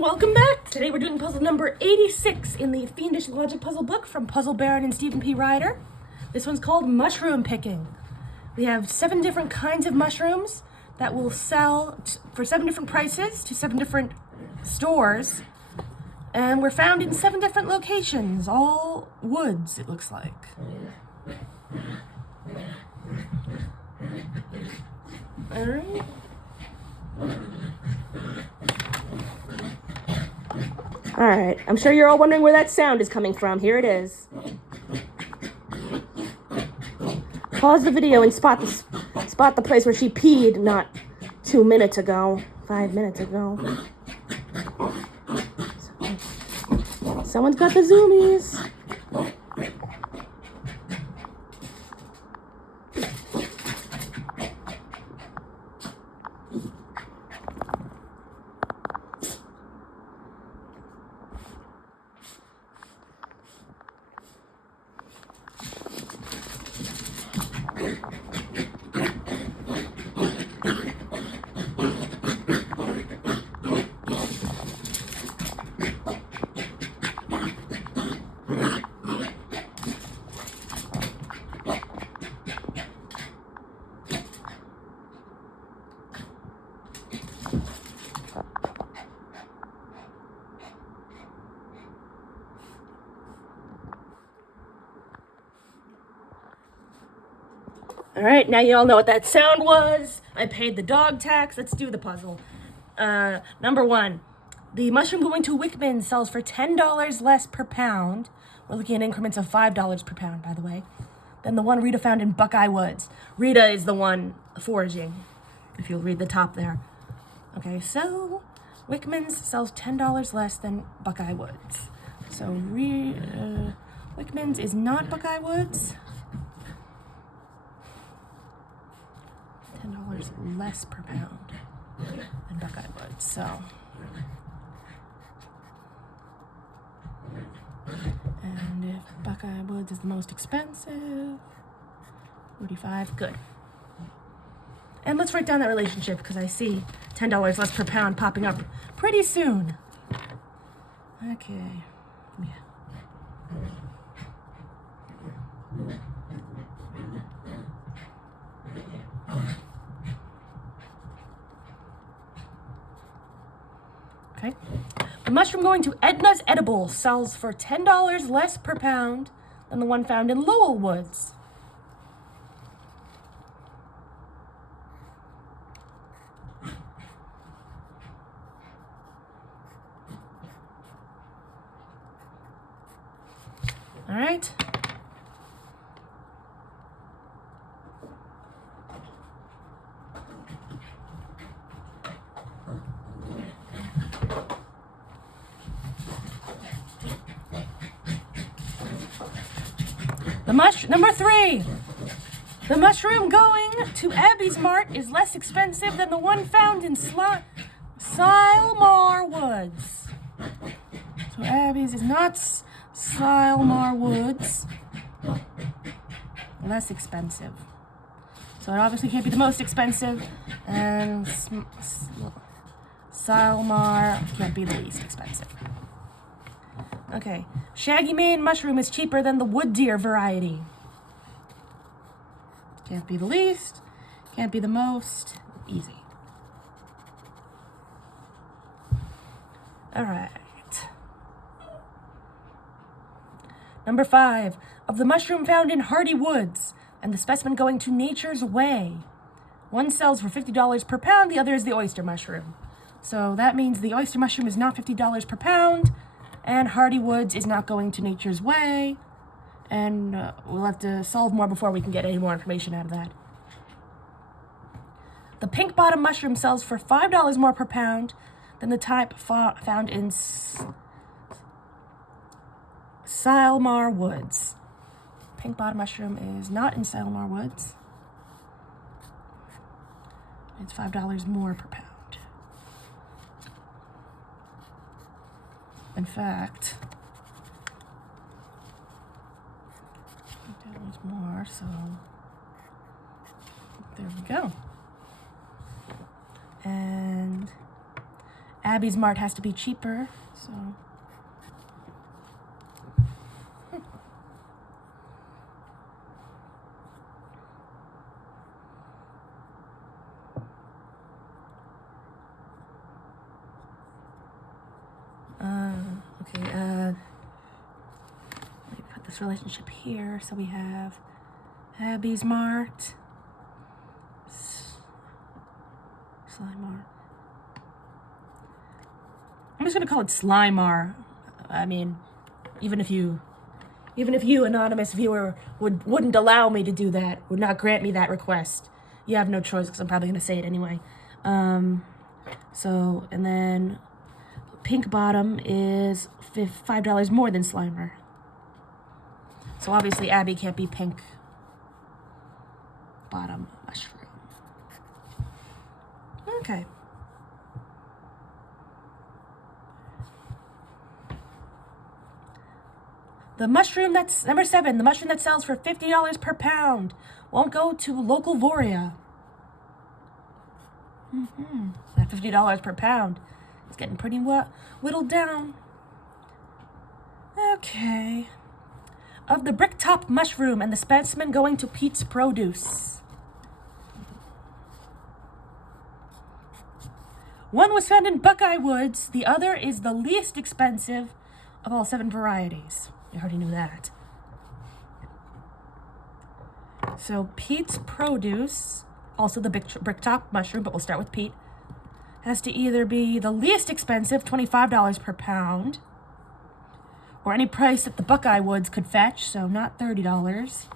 and welcome back. Today we're doing puzzle number 86 in the Fiendish Logic Puzzle book from Puzzle Baron and Stephen P. Ryder. This one's called Mushroom Picking. We have 7 different kinds of mushrooms that will sell for 7 different prices to 7 different stores. And we're found in 7 different locations, all woods, it looks like. All right. All right, I'm sure you're all wondering where that sound is coming from. Here it is. Pause the video and spot the place where she peed not 2 minutes ago, 5 minutes ago. Someone's got the zoomies. All right, now you all know what that sound was. I paid the dog tax. Let's do the puzzle. Number 1, the mushroom going to Wickman sells for $10 less per pound. We're looking at increments of $5 per pound, by the way, than the one Rita found in Buckeye Woods. Rita is the one foraging, if you'll read the top there. Okay, so Wickman's sells $10 less than Buckeye Woods. So Wickman's is not Buckeye Woods. $10 less per pound than Buckeye Woods. So, and if Buckeye Woods is the most expensive, 45, good. And let's write down that relationship because I see $10 less per pound popping up pretty soon. Okay. Yeah. Okay. The mushroom going to Edna's Edible sells for $10 less per pound than the one found in Lowell Woods. All right. Number 3, the mushroom going to Abby's Mart is less expensive than the one found in Silmar Woods. So Abby's is not Silmar Woods. Less expensive. So it obviously can't be the most expensive, and Silmar can't be the least expensive. Okay, Shaggy Mane mushroom is cheaper than the wood deer variety. Can't be the least, can't be the most, easy. All right. Number 5, of the mushroom found in Hardy Woods and the specimen going to Nature's Way. One sells for $50 per pound, the other is the oyster mushroom. So that means the oyster mushroom is not $50 per pound, and Hardy Woods is not going to Nature's Way, and we'll have to solve more before we can get any more information out of that. The pink bottom mushroom sells for $5 more per pound than the type found in Silmar Woods. Pink bottom mushroom is not in Silmar Woods. It's $5 more per pound. In fact, $5 more, so there we go. And Abby's Mart has to be cheaper, so... Okay, let me put this relationship here. So we have Abby's Mart, Slimar. I'm just gonna call it Slimar. I mean, even if you, anonymous viewer, wouldn't allow me to do that, would not grant me that request, you have no choice because I'm probably gonna say it anyway. So, and then Pink Bottom is $5 more than Slimer. So obviously Abby can't be Pink Bottom mushroom. Okay. The mushroom that's number 7, the mushroom that sells for $50 per pound won't go to local Voria. That $50 per pound is getting pretty whittled down. Okay. Of the bricktop mushroom and the specimen going to Pete's Produce. One was found in Buckeye Woods. The other is the least expensive of all 7 varieties. You already knew that. So Pete's Produce, also the bricktop mushroom, but we'll start with Pete, has to either be the least expensive, $25 per pound, or any price that the Buckeye Woods could fetch, so not $30.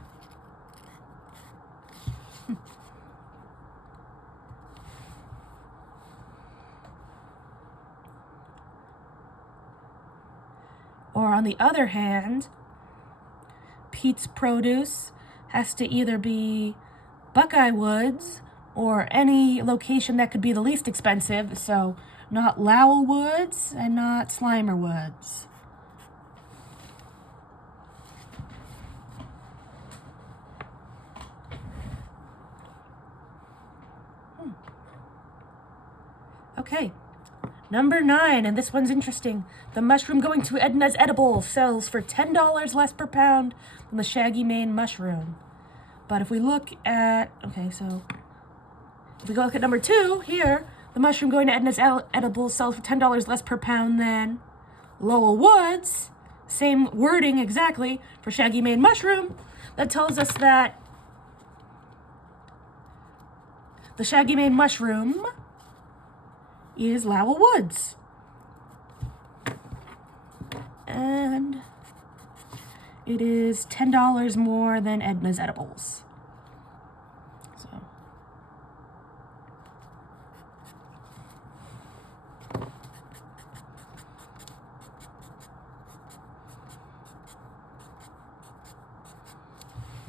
Or on the other hand, Pete's Produce has to either be Buckeye Woods or any location that could be the least expensive, so not Lowell Woods and not Slimer Woods. Okay, number 9, and this one's interesting. The mushroom going to Edna's Edible sells for $10 less per pound than the Shaggy Mane mushroom. But if we look at, okay, so if we go look at number 2 here, the mushroom going to Edna's Edible sells for $10 less per pound than Lowell Woods. Same wording exactly for Shaggy Mane mushroom. That tells us that the Shaggy Mane mushroom is Lowell Woods. And it is $10 more than Edna's Edibles. So.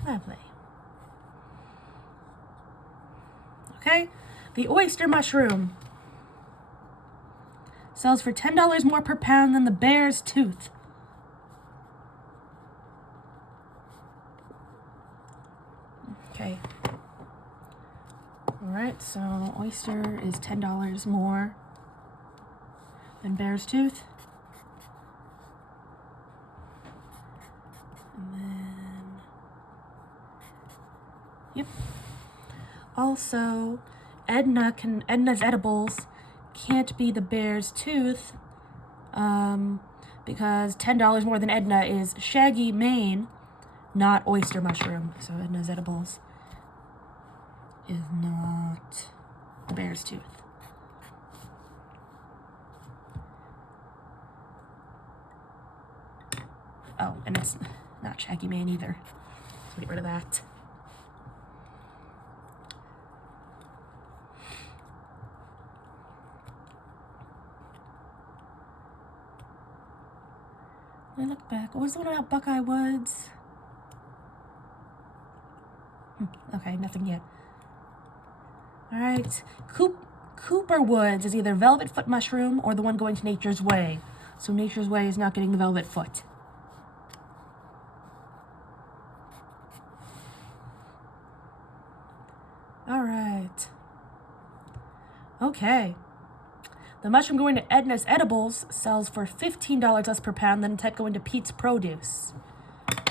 Lovely. Okay, the oyster mushroom sells for $10 more per pound than the bear's tooth. Okay. Alright, so oyster is $10 more than bear's tooth. And then, yep. Also, Edna's Edibles can't be the bear's tooth because $10 more than Edna is Shaggy Mane, not oyster mushroom. So Edna's Edibles is not the bear's tooth. Oh, and it's not Shaggy Mane either. So get rid of that. Let me look back. What was the one about Buckeye Woods? Okay, nothing yet. Alright. Cooper Woods is either Velvet Foot Mushroom or the one going to Nature's Way. So Nature's Way is not getting the Velvet Foot. Alright. Okay. The mushroom going to Edna's Edibles sells for $15 less per pound than the type going to Pete's Produce.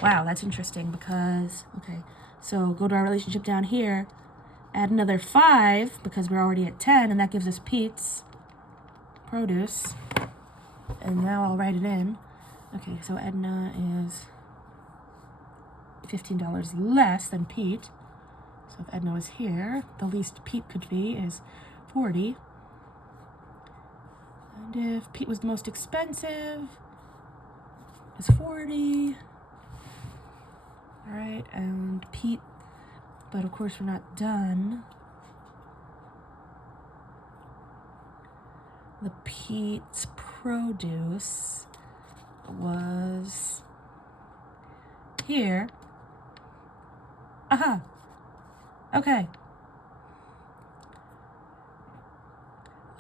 Wow, that's interesting because, okay, so go to our relationship down here, add another 5 because we're already at 10, and that gives us Pete's Produce. And now I'll write it in. Okay, so Edna is $15 less than Pete. So if Edna was here, the least Pete could be is 40. And if Pete was the most expensive, is 40. All right, and Pete, but of course we're not done. The Pete's Produce was here. Aha. Okay.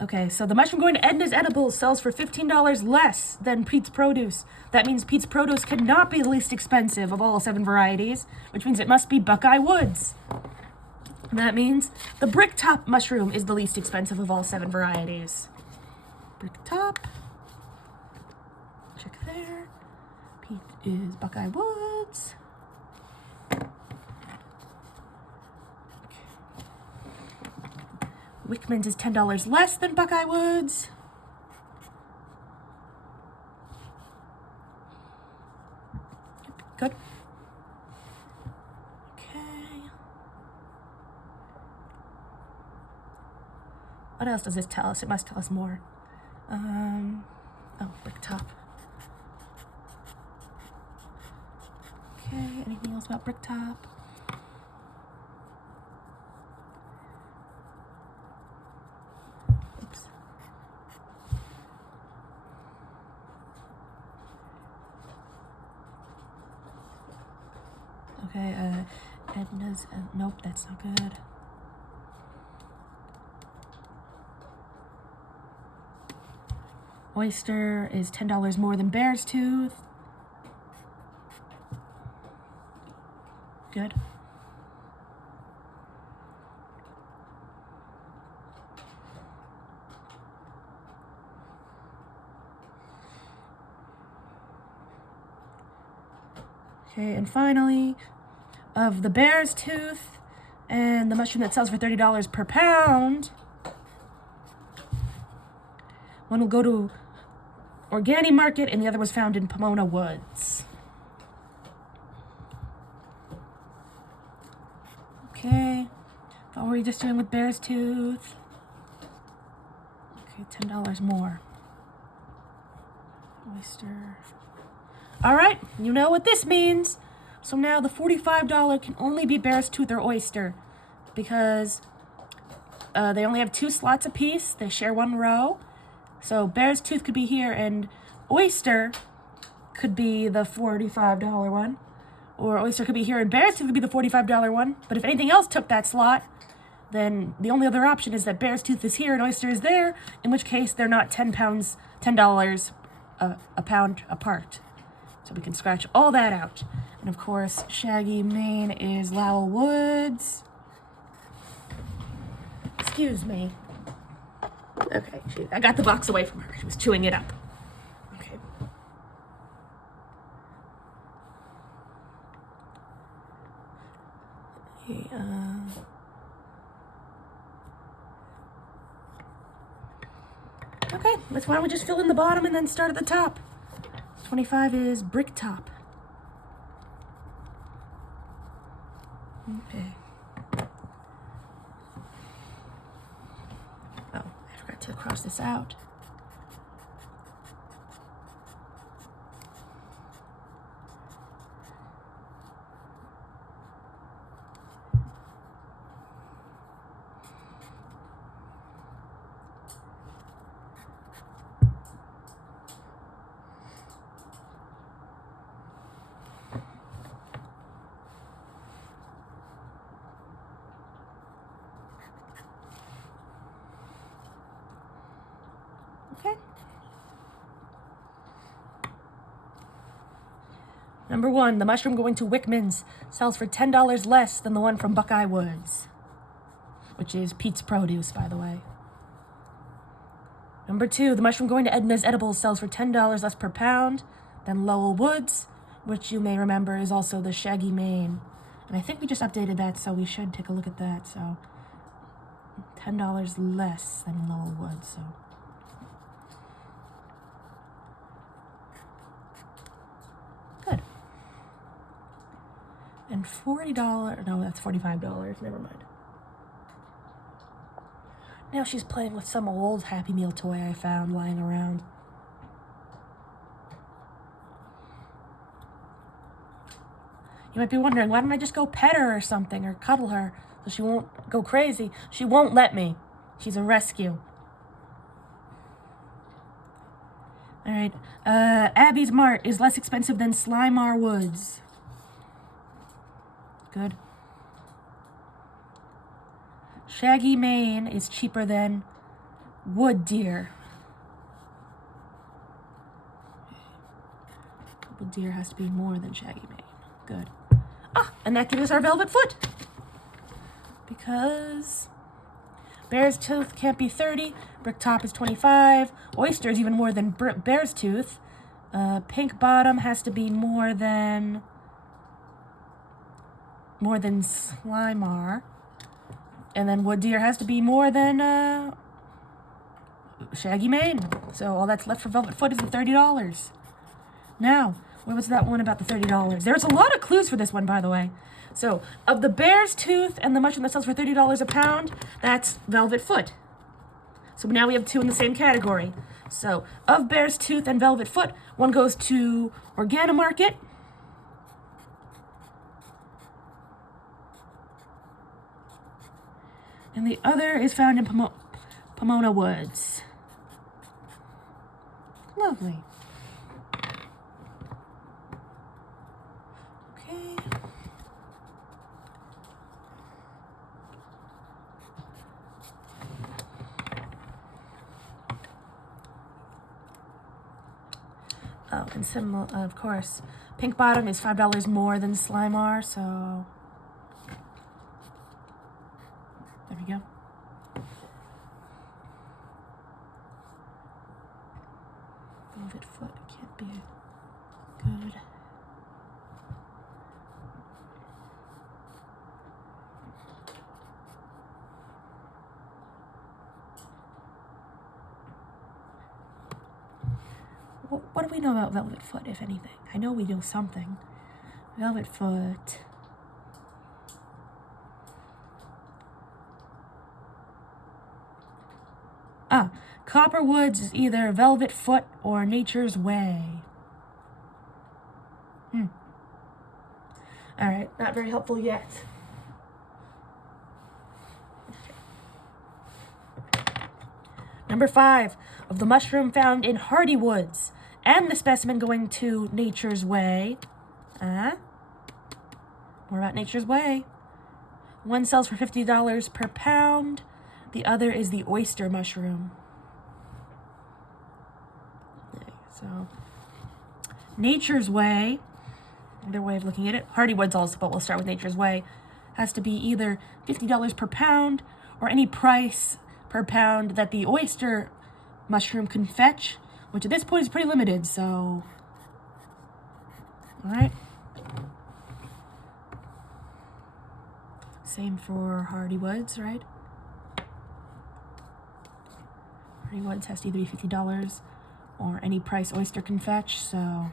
Okay, so the mushroom going to Edna's Edibles sells for $15 less than Pete's Produce. That means Pete's Produce cannot be the least expensive of all 7 varieties, which means it must be Buckeye Woods. And that means the Bricktop mushroom is the least expensive of all 7 varieties. Bricktop. Check there. Pete is Buckeye Woods. Wickman's is $10 less than Buckeye Woods. Good. Okay. What else does this tell us? It must tell us more. Oh, Bricktop. Okay, anything else about Bricktop? Okay, Edna's, nope, that's not good. Oyster is $10 more than Bear's Tooth. Good. Okay, and finally, of the Bear's Tooth and the mushroom that sells for $30 per pound, one will go to Organic Market and the other was found in Pomona Woods. Okay, what were we just doing with Bear's Tooth? Okay, $10 more. Oyster. All right, you know what this means. So now the $45 can only be Bear's Tooth or Oyster because they only have 2 slots apiece. They share 1 row. So Bear's Tooth could be here and Oyster could be the $45 one. Or Oyster could be here and Bear's Tooth could be the $45 one. But if anything else took that slot, then the only other option is that Bear's Tooth is here and Oyster is there, in which case they're not $10 a pound apart. So we can scratch all that out. And of course, Shaggy Mane is Lowell Woods. Excuse me. Okay, I got the box away from her. She was chewing it up. Okay. Okay, why don't we just fill in the bottom and then start at the top? 25 is Bricktop. Okay. Oh, I forgot to cross this out. Okay. Number 1, the mushroom going to Wickman's sells for $10 less than the one from Buckeye Woods, which is Pete's Produce, by the way. Number 2, the mushroom going to Edna's Edibles sells for $10 less per pound than Lowell Woods, which you may remember is also the shaggy mane. And I think we just updated that, so we should take a look at that. So $10 less than Lowell Woods. So good. And $40, no, that's $45. Never mind. Now she's playing with some old Happy Meal toy I found lying around. You might be wondering, why don't I just go pet her or something, or cuddle her so she won't go crazy? She won't let me. She's a rescue. All right. Abby's Mart is less expensive than Slimar Woods. Good. Shaggy Mane is cheaper than Wood Deer. Wood Deer has to be more than Shaggy Mane. Good. Ah, and that gives us our Velvet Foot. Because Bear's Tooth can't be 30. Bricktop is 25. Oyster is even more than Bear's Tooth. Pink Bottom has to be more than Slimar. And then Wood Deer has to be more than Shaggy Mane. So all that's left for Velvet Foot is the $30. Now, what was that one about the $30? There's a lot of clues for this one, by the way. So, of the Bear's Tooth and the mushroom that sells for $30 a pound, that's Velvet Foot. So now we have 2 in the same category. So, of Bear's Tooth and Velvet Foot, one goes to Organomarket. And the other is found in Pomona Woods. Lovely. Okay. Oh, and similar, of course, Pink Bottom is $5 more than Slimar, so there we go. Velvet Foot can't be good. What do we know about Velvet Foot, if anything? I know we know something. Velvet Foot. Copper Woods is either Velvet Foot or Nature's Way. All right, not very helpful yet. Number 5, of the mushroom found in Hardy Woods and the specimen going to Nature's Way. More about Nature's Way. One sells for $50 per pound. The other is the oyster mushroom. Okay, so, Nature's Way, another way of looking at it, Hardy Woods also, but we'll start with Nature's Way, has to be either $50 per pound or any price per pound that the oyster mushroom can fetch, which at this point is pretty limited, so, all right. Same for Hardy Woods, right? Hardy Woods has to either be $50 or any price oyster can fetch, so.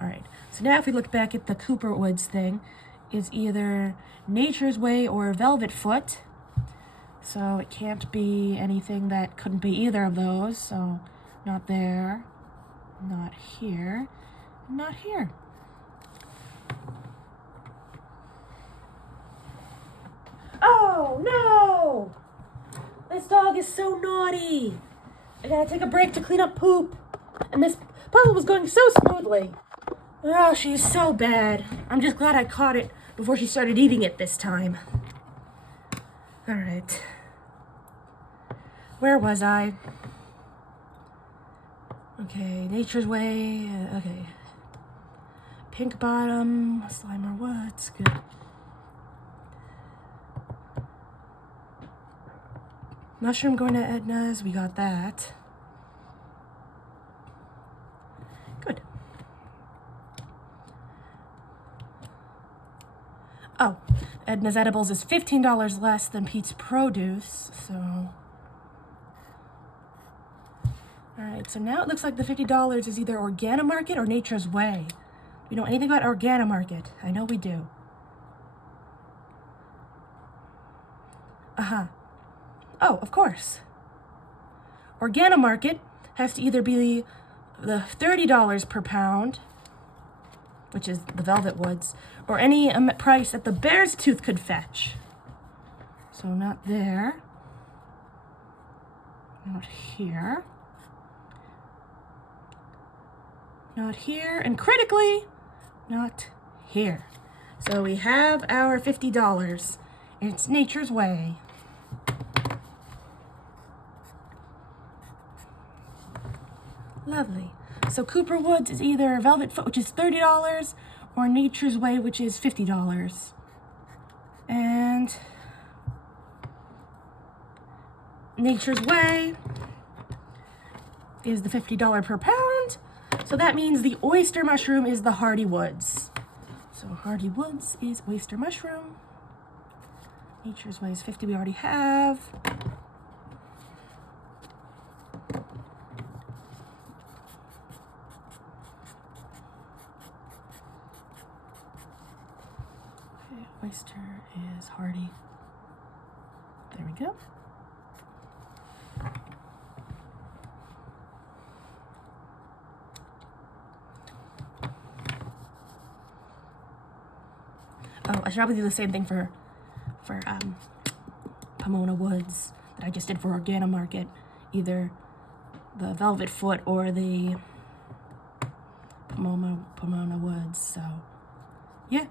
All right, so now if we look back at the Cooper Woods thing, it's either Nature's Way or Velvet Foot. So it can't be anything that couldn't be either of those, so not there, not here, not here. Oh, no! This dog is so naughty. I gotta take a break to clean up poop. And this puzzle was going so smoothly. Oh, she's so bad. I'm just glad I caught it before she started eating it this time. All right. Where was I? Okay, Nature's Way. Okay. Pink Bottom, Slimer Woods. Good. Mushroom going to Edna's. We got that. Good. Oh, Edna's Edibles is $15 less than Pete's Produce, so... Alright, so now it looks like the $50 is either Organimarket or Nature's Way. Do you know anything about Organimarket? I know we do. Oh, of course. Organimarket has to either be the $30 per pound, which is the Velvet Woods, or any price that the Bear's Tooth could fetch. So not there. Not here. Not here. And critically, not here. So we have our $50. It's Nature's Way. Lovely. So Cooper Woods is either Velvet Foot, which is $30, or Nature's Way, which is $50. And Nature's Way is the $50 per pound. So that means the oyster mushroom is the Hardy Woods. So Hardy Woods is oyster mushroom. Nature's Way is 50 we already have. Oyster is Hardy. There we go. Oh, I should probably do the same thing for Pomona Woods that I just did for Organimarket. Either the Velvet Foot or the Pomona Woods. So, yeah.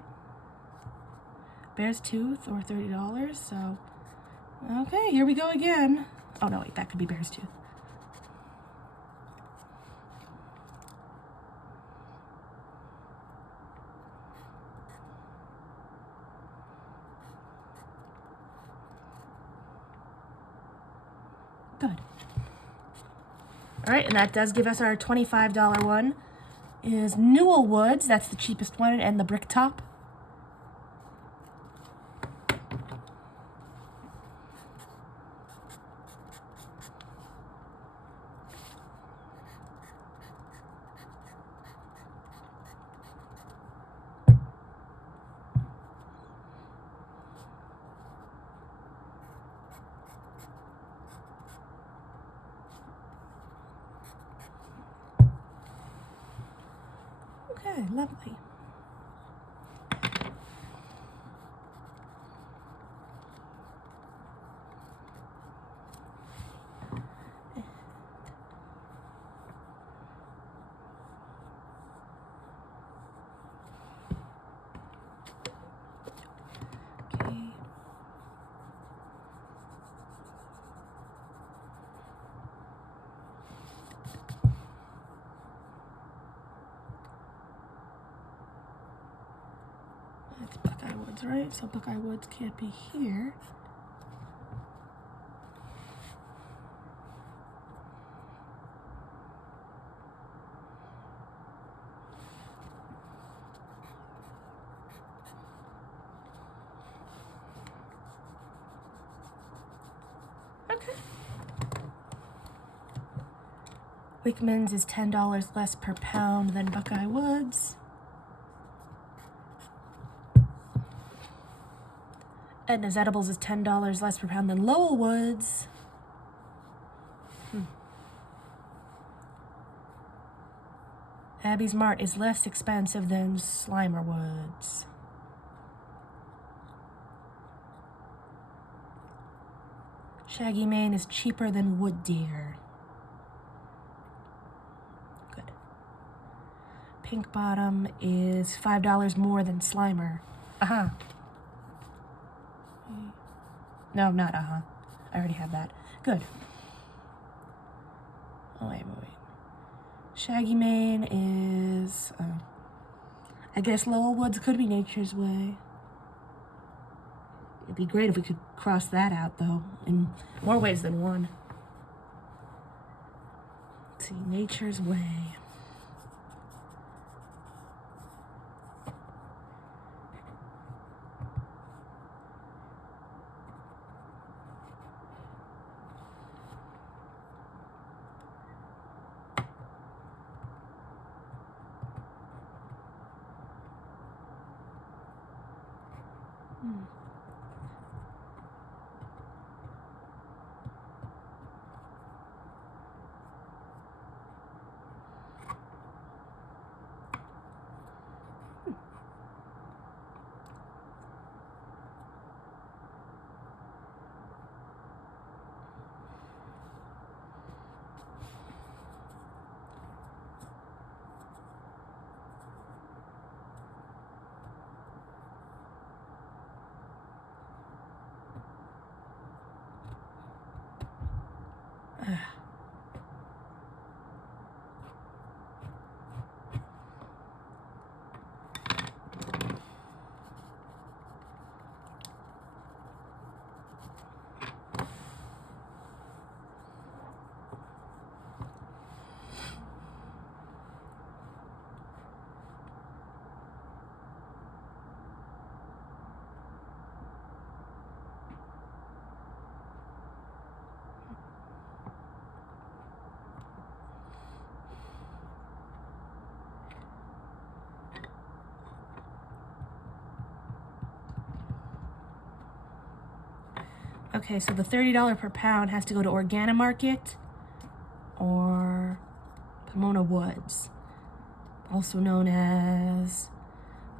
Bear's Tooth or $30. So, okay, here we go again. Oh no, wait, that could be Bear's Tooth. Good. All right, and that does give us our $25 one. Is Newell Woods, that's the cheapest one, and the brick top. Okay, lovely. Okay. That's Buckeye Woods, right? So Buckeye Woods can't be here. Okay. Wickman's is $10 less per pound than Buckeye Woods. Edna's Edibles is $10 less per pound than Lowell Woods. Abby's Mart is less expensive than Slimer Woods. Shaggy Mane is cheaper than Wood Deer. Good. Pink Bottom is $5 more than Slimer. No, not I already have that. Good. Oh, wait. Shaggy Mane is, I guess Lowell Woods could be Nature's Way. be great if we could cross that out, though, in more ways than one. Let's see, Nature's Way. Okay, so the $30 per pound has to go to Organimarket or Pomona Woods, also known as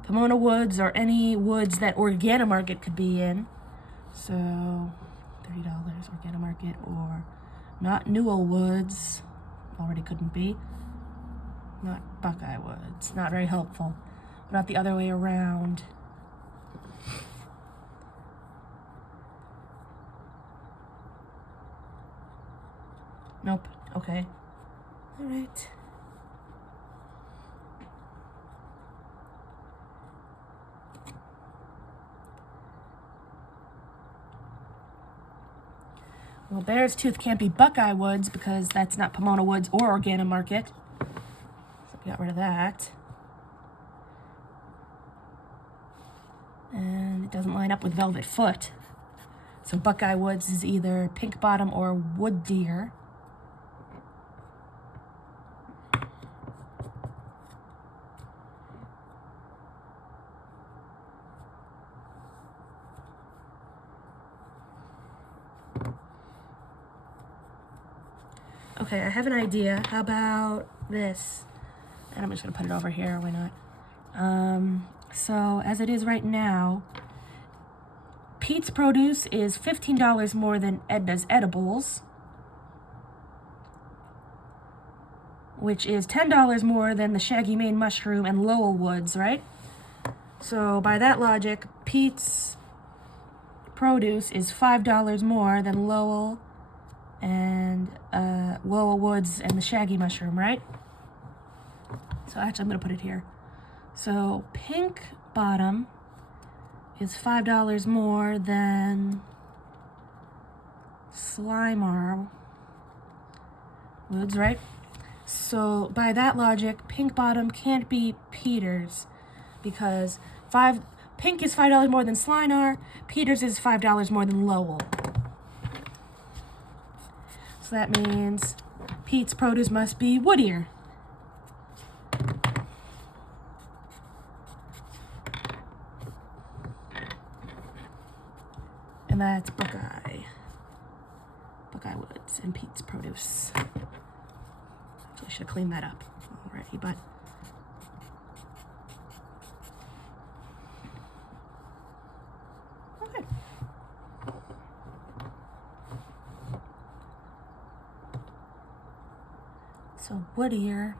Pomona Woods or any woods that Organimarket could be in. So $30 Organimarket or not Newell Woods, already couldn't be. Not Buckeye Woods, not very helpful. Not the other way around. Nope. Okay. All right. Well, Bear's Tooth can't be Buckeye Woods because that's not Pomona Woods or Organimarket. So we got rid of that. And it doesn't line up with Velvet Foot. So Buckeye Woods is either Pink Bottom or Wood Deer. Okay, I have an idea. How about this? And I'm just gonna put it over here, why not? So as it is right now, Pete's Produce is $15 more than Edna's Edibles, which is $10 more than the Shaggy Mane Mushroom and Lowell Woods, right? So by that logic, Pete's Produce is $5 more than Lowell and Lowell Woods and the Shaggy Mushroom, right? So actually, I'm gonna put it here. So Pink Bottom is $5 more than Slimar Woods, right? So by that logic, Pink Bottom can't be Peter's because Pink is $5 more than Slinar, Peter's is $5 more than Lowell. So that means Pete's Produce must be Woodier. And that's Buckeye Woods and Pete's Produce. Actually, I should have cleaned that up already, but okay. So Woodier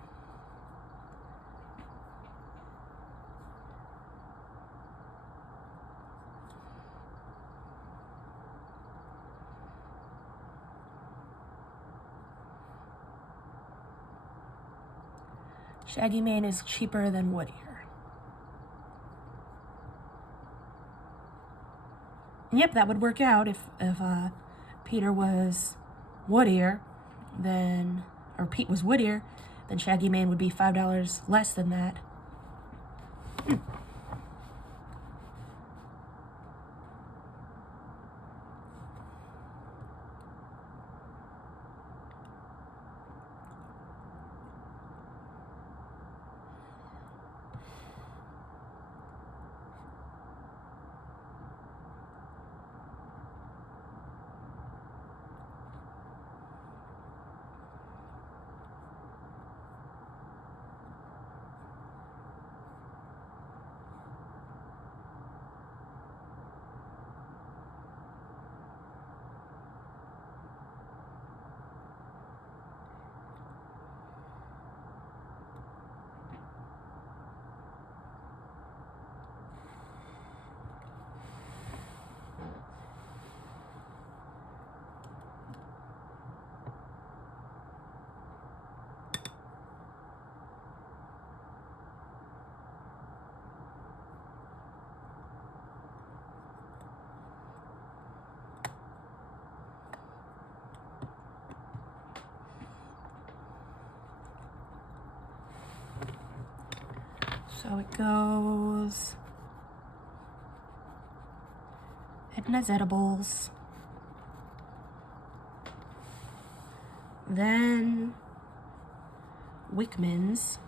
Shaggy Mane is cheaper than Woodier. Yep, that would work out if Peter was woodier, then, or Pete was woodier, then Shaggy Man would be $5 less than that. So it goes Edna's Edibles, then Wickman's,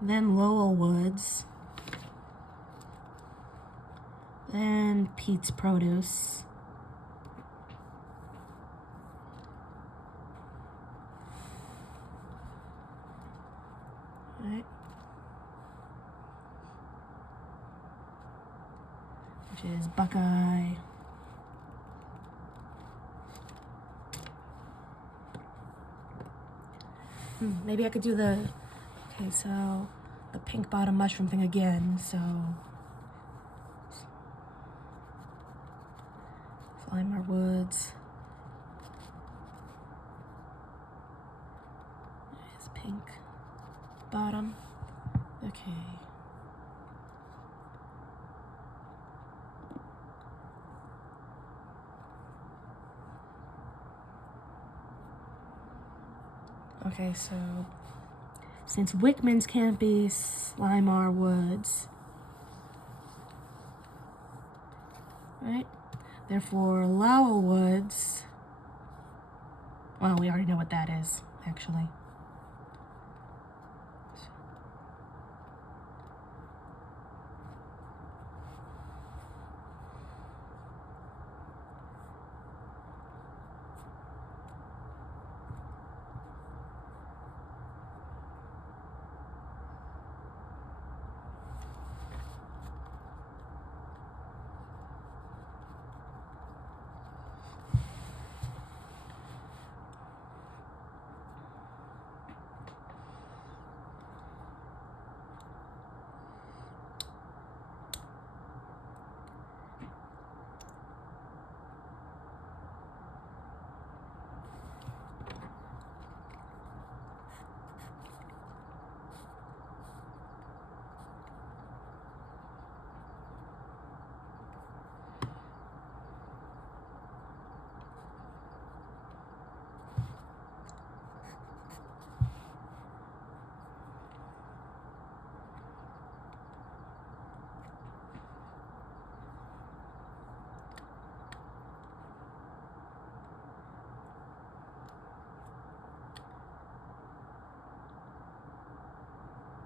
then Lowell Woods, then Pete's Produce, right, which is Buckeye, maybe I could do the, okay, so the pink bottom mushroom thing again, so Slimer Woods, there's pink bottom, okay. Okay, so since Wickman's can't be Slimer Woods, right? Therefore, Lowell Woods, well, we already know what that is, actually.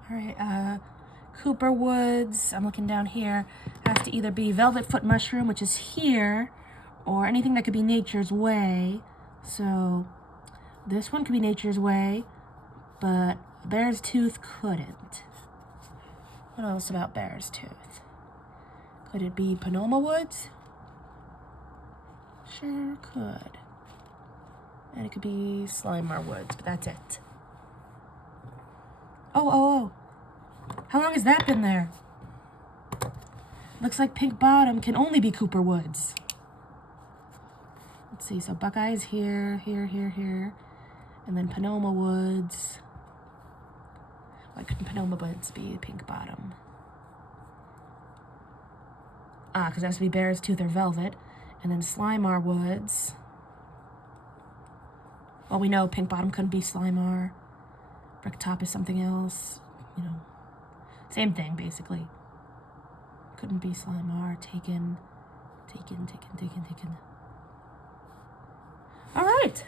All right, Cooper Woods, I'm looking down here, has to either be Velvet Foot Mushroom, which is here, or anything that could be Nature's Way. So this one could be Nature's Way, but Bear's Tooth couldn't. What else about Bear's Tooth? Could it be Panoma Woods? Sure could. And it could be Slimer Woods, but that's it. Oh. How long has that been there? Looks like Pink Bottom can only be Cooper Woods. Let's see, so Buckeye's here. And then Panoma Woods. Why couldn't Panoma Woods be Pink Bottom? because it has to be Bear's Tooth or Velvet. And then Slimar Woods. Well, we know Pink Bottom couldn't be Slimar. Bricktop is something else. You know, same thing, basically. Couldn't be Slimar. Taken. All right.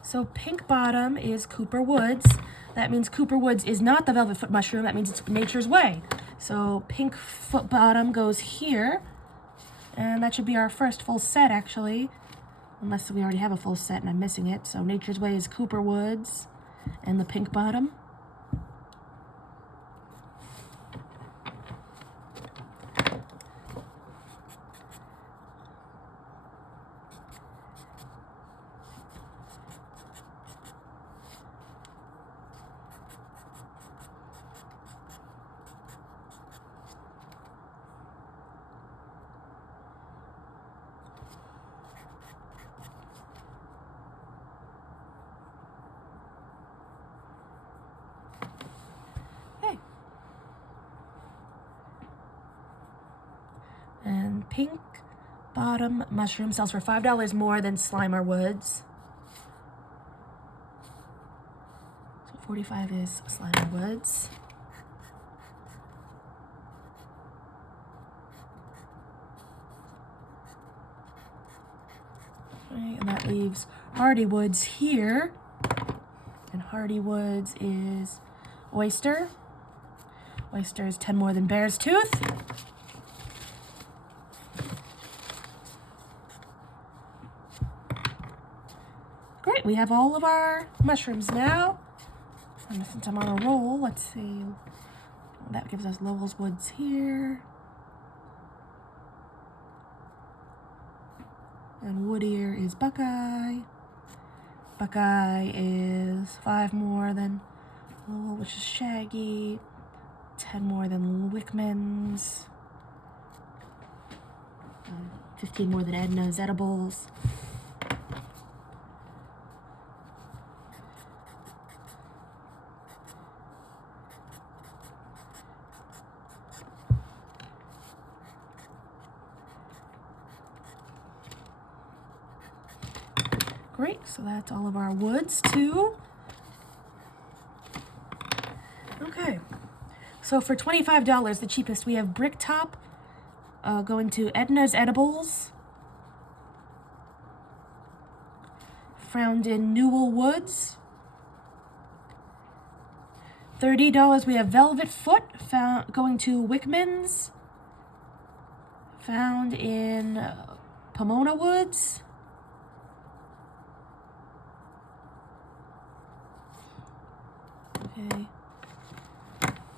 So Pink Bottom is Cooper Woods. That means Cooper Woods is not the Velvet Foot Mushroom. That means it's Nature's Way. So Pink Foot Bottom goes here. And that should be our first full set, actually. Unless we already have a full set and I'm missing it. So Nature's Way is Cooper Woods and the Pink Bottom. And Pink Bottom Mushroom sells for $5 more than Slimar Woods. So 45 is Slimar Woods. Okay, and that leaves Hardy Woods here. And Hardy Woods is Oyster. Oyster is 10 more than Bear's Tooth. Great, we have all of our mushrooms now. And since I'm on a roll, let's see. That gives us Lowell's Woods here. And Woodier is Buckeye. Buckeye is 5 more than Lowell, which is Shaggy. 10 more than Wickman's. 15 more than Edna's Edibles. Great, so that's all of our woods too. Okay, so for $25, the cheapest, we have Bricktop going to Edna's Edibles, found in Newell Woods. $30, we have Velvet Foot going to Wickman's, found in Pomona Woods. Okay.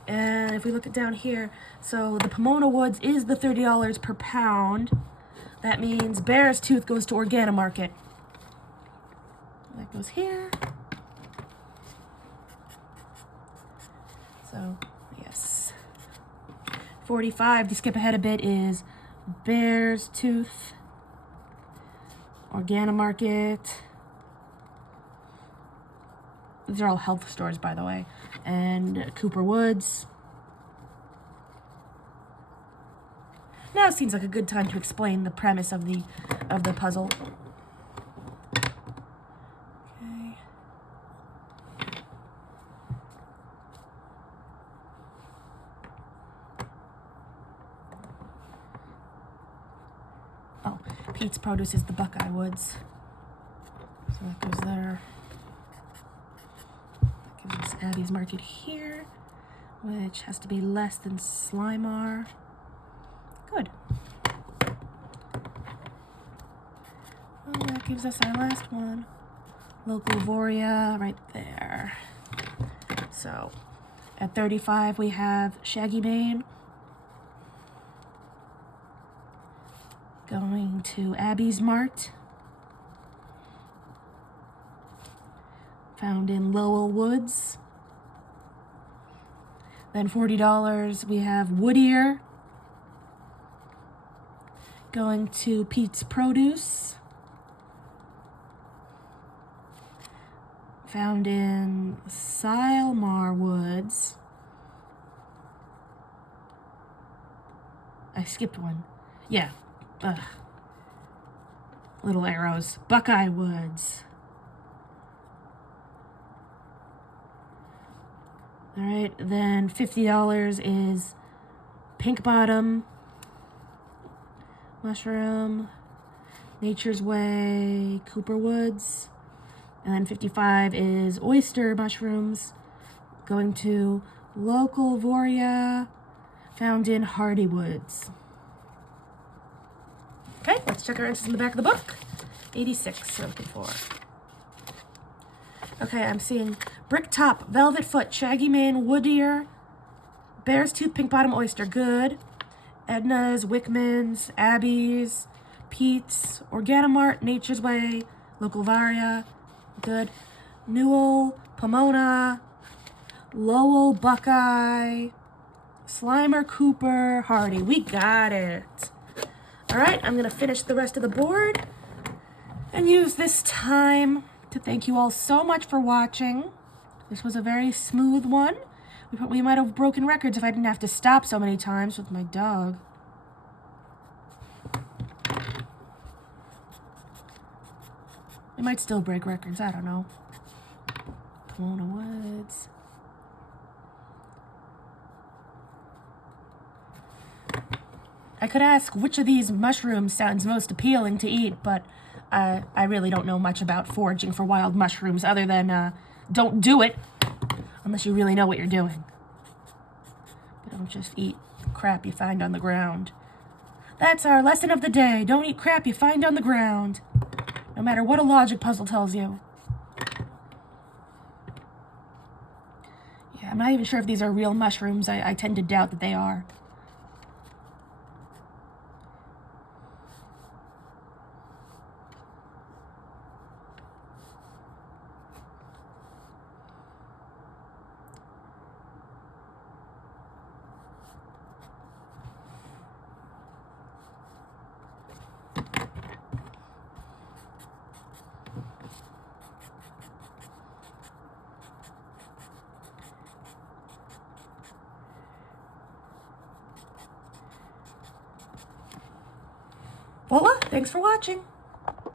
And if we look at down here, so the Pomona Woods is the $30 per pound. That means Bear's Tooth goes to Organic Market. That goes here. So, yes. 45, to skip ahead a bit, is Bear's Tooth, Organic Market. These are all health stores, by the way. And Cooper Woods. Now seems like a good time to explain the premise of the puzzle. Okay. Oh, Pete's Produce is the Buckeye Woods. So that goes there. Gives us Abby's Market here, which has to be less than Slimar. Good. Well, that gives us our last one. Local Voria right there. So at 35 we have Shaggy Mane going to Abby's Mart, found in Lowell Woods. Then $40 we have Woodier going to Pete's Produce, found in Slimar Woods. I skipped one. Yeah. Ugh. Little arrows. Buckeye Woods. All right, then $50 is Pink Bottom, Mushroom, Nature's Way, Cooper Woods, and then 55 is Oyster Mushrooms, going to Local Voria, found in Hardy Woods. Okay, let's check our answers in the back of the book. 86 we're looking for. Okay, I'm seeing Brick Top, Velvet Foot, Shaggy Mane, Wood Ear, Bear's Tooth, Pink Bottom, Oyster, good. Edna's, Wickman's, Abby's, Pete's, Organomart, Nature's Way, Local Varia, good. Newell, Pomona, Lowell, Buckeye, Slimer, Cooper, Hardy. We got it. All right, I'm going to finish the rest of the board and use this time to thank you all so much for watching. This was a very smooth one. We might have broken records if I didn't have to stop so many times with my dog. We might still break records, I don't know. Pomona Woods. I could ask which of these mushrooms sounds most appealing to eat, but I really don't know much about foraging for wild mushrooms other than don't do it unless you really know what you're doing. But don't just eat crap you find on the ground. That's our lesson of the day. Don't eat crap you find on the ground, no matter what a logic puzzle tells you. Yeah, I'm not even sure if these are real mushrooms. I tend to doubt that they are. Voila! Thanks for watching.